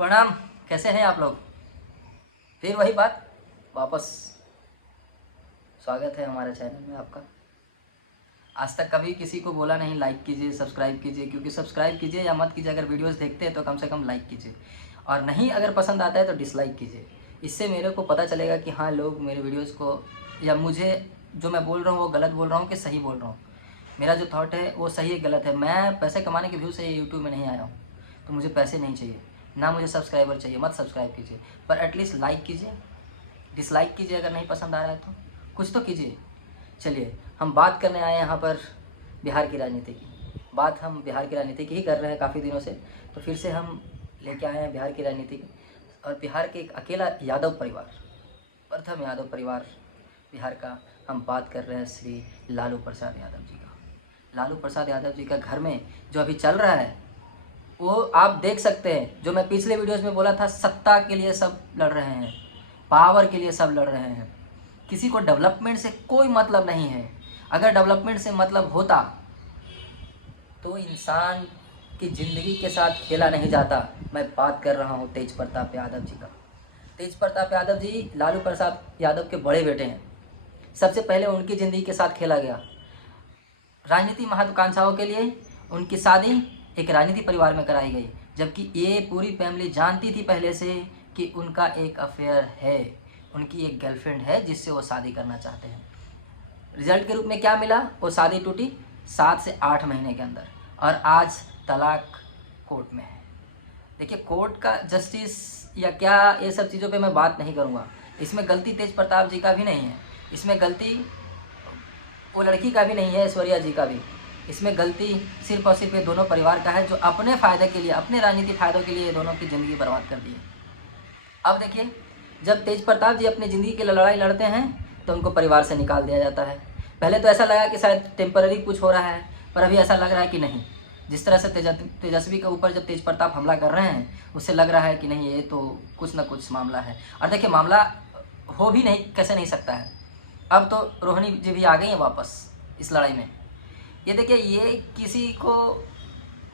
प्रणाम। कैसे हैं आप लोग? फिर वही बात वापस। स्वागत है हमारे चैनल में आपका। आज तक कभी किसी को बोला नहीं लाइक कीजिए, सब्सक्राइब कीजिए, क्योंकि सब्सक्राइब कीजिए या मत कीजिए, अगर वीडियोस देखते हैं तो कम से कम लाइक कीजिए, और नहीं अगर पसंद आता है तो डिसलाइक कीजिए। इससे मेरे को पता चलेगा कि हाँ, लोग मेरे वीडियोज़ को या मुझे जो मैं बोल रहा हूँ वो गलत बोल रहा हूँ कि सही बोल रहा हूँ। मेरा जो थॉट है वो सही है गलत है। मैं पैसे कमाने के व्यू से यूट्यूब में नहीं आया हूँ, तो मुझे पैसे नहीं चाहिए, ना मुझे सब्सक्राइबर चाहिए। मत सब्सक्राइब कीजिए, पर एटलीस्ट लाइक कीजिए, डिसलाइक कीजिए अगर नहीं पसंद आ रहा है तो कुछ तो कीजिए। चलिए, हम बात करने आए हैं यहाँ पर बिहार की राजनीति की। बात हम बिहार की राजनीति की ही कर रहे हैं काफ़ी दिनों से, तो फिर से हम लेके आए हैं बिहार की राजनीति की। और बिहार के एक अकेला यादव परिवार, प्रथम यादव परिवार बिहार का, हम बात कर रहे हैं श्री लालू प्रसाद यादव जी का। लालू प्रसाद यादव जी का घर में जो अभी चल रहा है वो आप देख सकते हैं। जो मैं पिछले वीडियोस में बोला था, सत्ता के लिए सब लड़ रहे हैं, पावर के लिए सब लड़ रहे हैं, किसी को डेवलपमेंट से कोई मतलब नहीं है। अगर डेवलपमेंट से मतलब होता तो इंसान की ज़िंदगी के साथ खेला नहीं जाता। मैं बात कर रहा हूँ तेज प्रताप यादव जी का। तेज प्रताप यादव जी लालू प्रसाद यादव के बड़े बेटे हैं। सबसे पहले उनकी ज़िंदगी के साथ खेला गया। राजनीति महत्वाकांक्षाओं के लिए उनकी शादी एक राजनीति परिवार में कराई गई, जबकि ये पूरी फैमिली जानती थी पहले से कि उनका एक अफेयर है, उनकी एक गर्लफ्रेंड है जिससे वो शादी करना चाहते हैं। रिजल्ट के रूप में क्या मिला? वो शादी टूटी 7 से 8 महीने के अंदर, और आज तलाक कोर्ट में है। देखिए, कोर्ट का जस्टिस या क्या, ये सब चीज़ों पे मैं बात नहीं करूँगा। इसमें गलती तेज प्रताप जी का भी नहीं है, इसमें गलती वो लड़की का भी नहीं है, ऐश्वर्या जी का भी। इसमें गलती सिर्फ और सिर्फ ये दोनों परिवार का है, जो अपने फ़ायदे के लिए, अपने राजनीतिक फ़ायदों के लिए ये दोनों की ज़िंदगी बर्बाद कर दी है। अब देखिए, जब तेज प्रताप जी अपनी ज़िंदगी के लिए लड़ाई लड़ते हैं तो उनको परिवार से निकाल दिया जाता है। पहले तो ऐसा लगा कि शायद टेम्पररी कुछ हो रहा है, पर अभी ऐसा लग रहा है कि नहीं। जिस तरह से तेजस्वी के ऊपर जब तेज प्रताप हमला कर रहे हैं, उससे लग रहा है कि नहीं, ये तो कुछ ना कुछ मामला है। और देखिए, मामला हो भी नहीं, कैसे नहीं सकता है। अब तो रोहिणी जी भी आ गई हैं वापस इस लड़ाई में। ये देखिए, ये किसी को,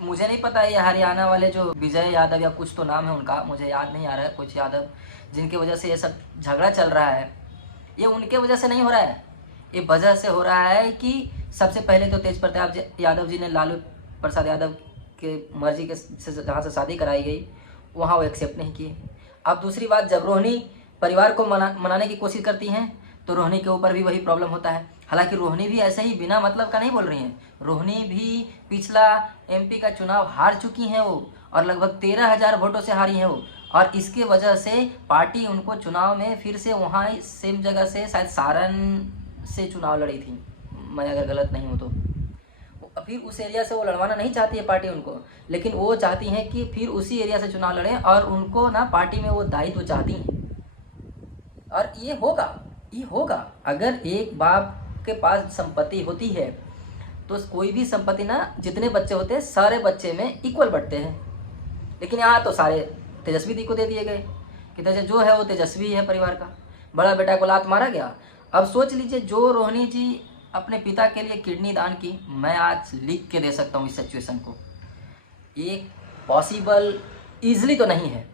मुझे नहीं पता, ये हरियाणा वाले जो विजय यादव या कुछ तो नाम है उनका, मुझे याद नहीं आ रहा है, कुछ यादव, जिनकी वजह से ये सब झगड़ा चल रहा है, ये उनके वजह से नहीं हो रहा है। ये वजह से हो रहा है कि सबसे पहले तो तेज प्रताप यादव जी ने लालू प्रसाद यादव के मर्जी के से जहाँ से शादी कराई गई वहाँ वो एक्सेप्ट नहीं किए। अब दूसरी बात, जब रोहिणी परिवार को मनाने की कोशिश करती हैं तो रोहिणी के ऊपर भी वही प्रॉब्लम होता है। हालांकि रोहिणी भी ऐसे ही बिना मतलब का नहीं बोल रही हैं। रोहिणी भी पिछला एमपी का चुनाव हार चुकी हैं वो, और लगभग 13,000 वोटों से हारी हैं वो, और इसके वजह से पार्टी उनको चुनाव में फिर से वहाँ सेम जगह से, शायद सारण से चुनाव लड़ी थी, मैं अगर गलत नहीं हूँ तो। फिर उस एरिया से वो लड़वाना नहीं चाहती है पार्टी उनको, लेकिन वो चाहती हैं कि फिर उसी एरिया से चुनाव लड़ें, और उनको ना पार्टी में वो दायित्व चाहती हैं। और ये होगा अगर एक बाप के पास संपत्ति होती है तो कोई भी संपत्ति ना, जितने बच्चे होते हैं सारे बच्चे में इक्वल बंटते हैं। लेकिन यहाँ तो सारे तेजस्वी दी को दे दिए गए कि जो है वो तेजस्वी है परिवार का। बड़ा बेटा को लात मारा गया। अब सोच लीजिए, जो रोहिणी जी अपने पिता के लिए किडनी दान की, मैं आज लिख के दे सकता हूँ इस सिचुएशन को। एक पॉसिबल ईजिली तो नहीं है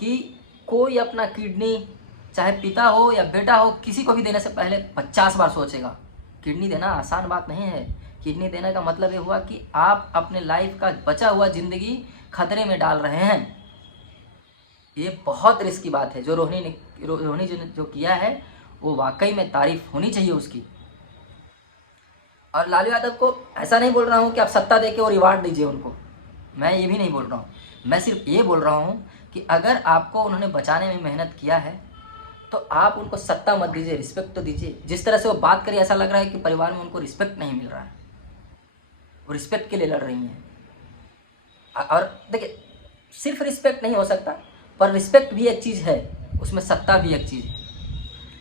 कि कोई अपना किडनी, चाहे पिता हो या बेटा हो, किसी को भी देने से पहले 50 बार सोचेगा। किडनी देना आसान बात नहीं है। किडनी देने का मतलब ये हुआ कि आप अपने लाइफ का बचा हुआ ज़िंदगी खतरे में डाल रहे हैं। ये बहुत रिस्क की बात है। जो रोहिणी जी ने जो किया है वो वाकई में तारीफ होनी चाहिए उसकी। और लालू यादव को ऐसा नहीं बोल रहा हूँ कि आप सत्ता देके वो रिवार्ड दीजिए उनको, मैं ये भी नहीं बोल रहा हूँ। मैं सिर्फ ये बोल रहा हूँ कि अगर आपको उन्होंने बचाने में मेहनत किया है तो आप उनको सत्ता मत दीजिए, रिस्पेक्ट तो दीजिए। जिस तरह से वो बात करी, ऐसा लग रहा है कि परिवार में उनको रिस्पेक्ट नहीं मिल रहा है, वो रिस्पेक्ट के लिए लड़ रही हैं। और देखिए, सिर्फ रिस्पेक्ट नहीं हो सकता, पर रिस्पेक्ट भी एक चीज़ है, उसमें सत्ता भी एक चीज़ है,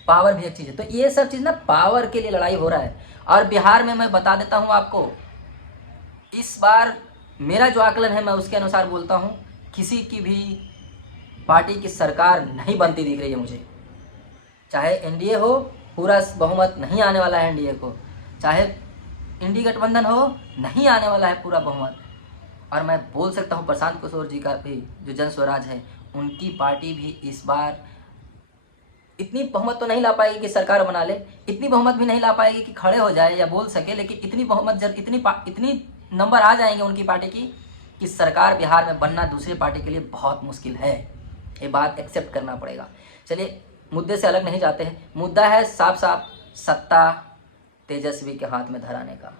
पावर भी एक चीज़ है। तो ये सब चीज़ ना, पावर के लिए लड़ाई हो रहा है। और बिहार में मैं बता देता हूँ आपको, इस बार मेरा जो आकलन है मैं उसके अनुसार बोलता हूँ, किसी की भी पार्टी की सरकार नहीं बनती दिख रही है मुझे। चाहे एनडीए हो, पूरा बहुमत नहीं आने वाला है एनडीए को, चाहे इंडी गठबंधन हो, नहीं आने वाला है पूरा बहुमत। और मैं बोल सकता हूँ प्रशांत किशोर जी का भी जो जन स्वराज है, उनकी पार्टी भी इस बार इतनी बहुमत तो नहीं ला पाएगी कि सरकार बना ले, इतनी बहुमत भी नहीं ला पाएगी कि खड़े हो जाए या बोल सके, लेकिन इतनी बहुमत इतनी नंबर आ जाएंगे उनकी पार्टी की कि सरकार बिहार में बनना दूसरी पार्टी के लिए बहुत मुश्किल है। ये बात एक्सेप्ट करना पड़ेगा। चलिए मुद्दे से अलग नहीं जाते हैं। मुद्दा है साफ साफ सत्ता तेजस्वी के हाथ में धराने का।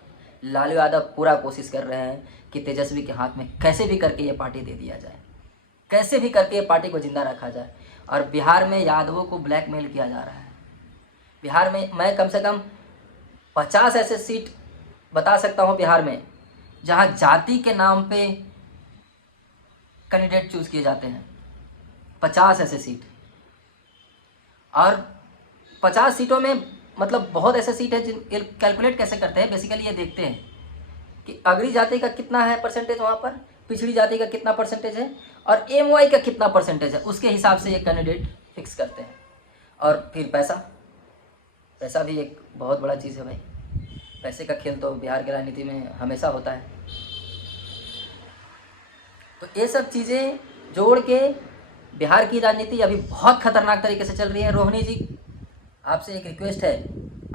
लालू यादव पूरा कोशिश कर रहे हैं कि तेजस्वी के हाथ में कैसे भी करके ये पार्टी दे दिया जाए, कैसे भी करके ये पार्टी को जिंदा रखा जाए। और बिहार में यादवों को ब्लैकमेल किया जा रहा है। बिहार में मैं कम से कम 50 ऐसे सीट बता सकता हूँ बिहार में जहाँ जाति के नाम पे कैंडिडेट चूज किए जाते हैं। 50 ऐसे सीट, और 50 सीटों में मतलब बहुत ऐसे सीट है जिन कैलकुलेट कैसे करते हैं, बेसिकली ये देखते हैं कि अगड़ी जाति का कितना है परसेंटेज वहाँ पर, पिछड़ी जाति का कितना परसेंटेज है और एमवाई का कितना परसेंटेज है, उसके हिसाब से ये कैंडिडेट फिक्स करते हैं। और फिर पैसा भी एक बहुत बड़ा चीज़ है भाई। पैसे का खेल तो बिहार की राजनीति में हमेशा होता है। तो ये सब चीज़ें जोड़ के बिहार की राजनीति अभी बहुत खतरनाक तरीके से चल रही है। रोहिणी जी, आपसे एक रिक्वेस्ट है,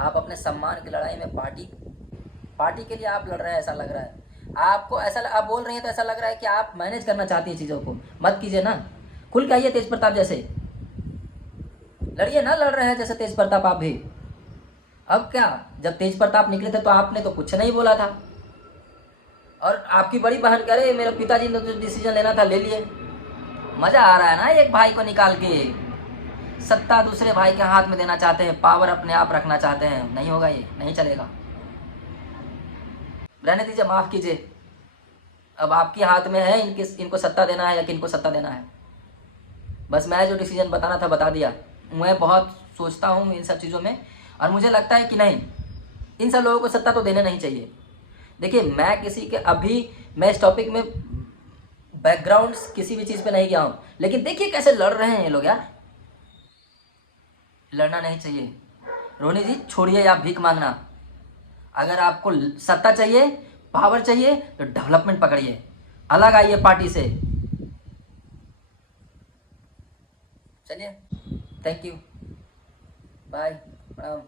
आप अपने सम्मान की लड़ाई में पार्टी के लिए आप लड़ रहे हैं, ऐसा लग रहा है आपको, ऐसा आप बोल रही हैं तो ऐसा लग रहा है कि आप मैनेज करना चाहती हैं चीज़ों को। मत कीजिए ना, खुल के आइए तेज प्रताप जैसे, लड़िए ना, लड़ रहे हैं जैसे तेज प्रताप आप भी। अब क्या, जब तेज प्रताप निकले थे तो आपने तो कुछ नहीं बोला था, और आपकी बड़ी बहन कह रहे मेरे पिताजी ने जो डिसीजन लेना था ले लिए। मज़ा आ रहा है ना, एक भाई को निकाल के सत्ता दूसरे भाई के हाथ में देना चाहते हैं, पावर अपने आप रखना चाहते हैं। नहीं होगा, ये नहीं चलेगा। रहने दीजिए, माफ़ कीजिए। अब आपके हाथ में है इनको सत्ता देना है या किनको सत्ता देना है। बस मैं जो डिसीजन बताना था बता दिया। मैं बहुत सोचता हूँ इन सब चीज़ों में, और मुझे लगता है कि नहीं, इन सब लोगों को सत्ता तो देने नहीं चाहिए। देखिए, मैं किसी के अभी मैं इस टॉपिक में बैकग्राउंड्स किसी भी चीज़ पे नहीं गया हूँ, लेकिन देखिए कैसे लड़ रहे हैं ये लोग यार। लड़ना नहीं चाहिए। रोहिणी जी, छोड़िए आप भीख मांगना। अगर आपको सत्ता चाहिए, पावर चाहिए, तो डेवलपमेंट पकड़िए, अलग आइए पार्टी से। चलिए, थैंक यू, बाय, प्रणाम।